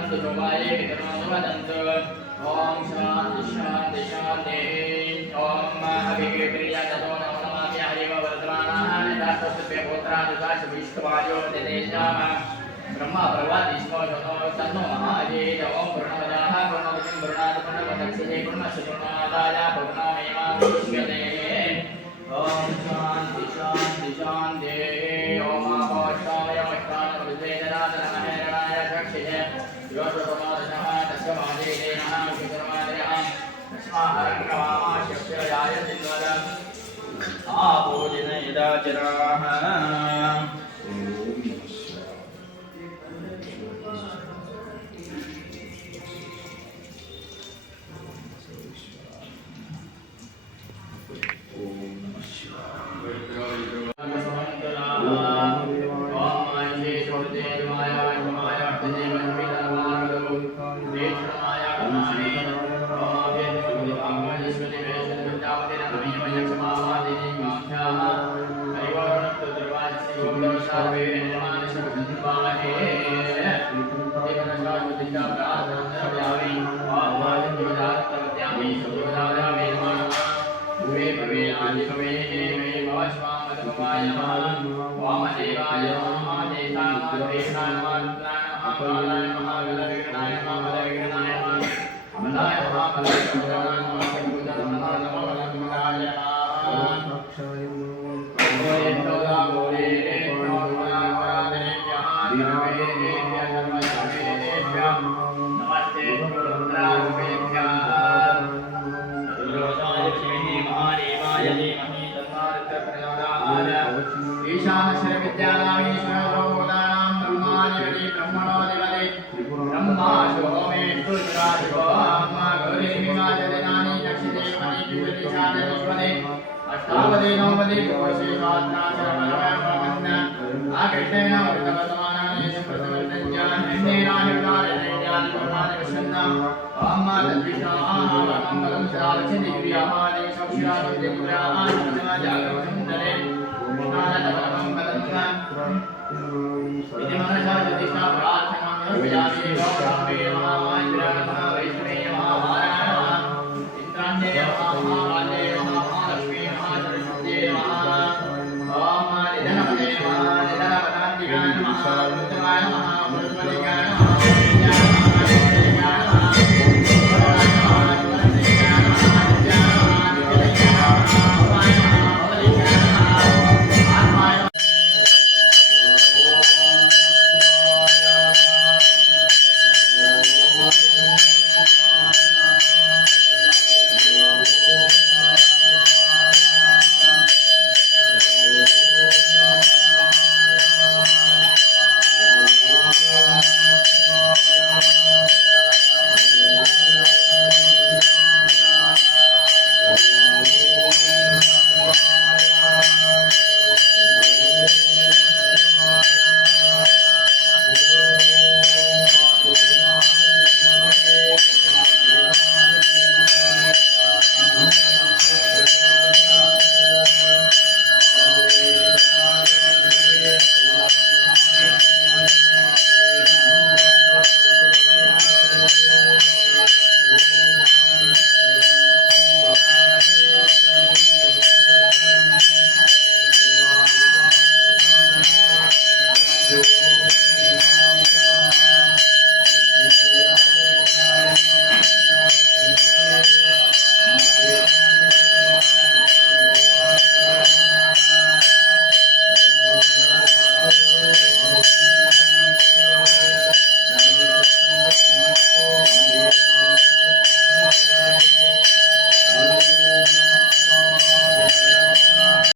वदन्तु सुवाये पितरो वदन्तु ओम शांति शांति शांति ओम अभिप्रिया ततो नमो नमामि हरिव वर्तमानः निदास्तुभ्य पुत्रादिदाश विष्णुवायो निदेशाः ब्रह्मा प्रवादिष्णो शतो तन्नो महाजेत ओम पूर्णमदाः पूर्णमिदं पूर्णात् पूर्णमुदच्यते पूर्णस्य पूर्णमादाय पूर्णमेवावशिष्यते ओम शांति शांति शांति ओम आपाशाय मष्टानवृद्धेजनाथनमहेरणाय चक्षुषे योषकुमारः तस्य मादेनः विक्रमादयः तस्माहरङ्गमाशक्तिराय सिन्वरम् आपूजिन यदाचराः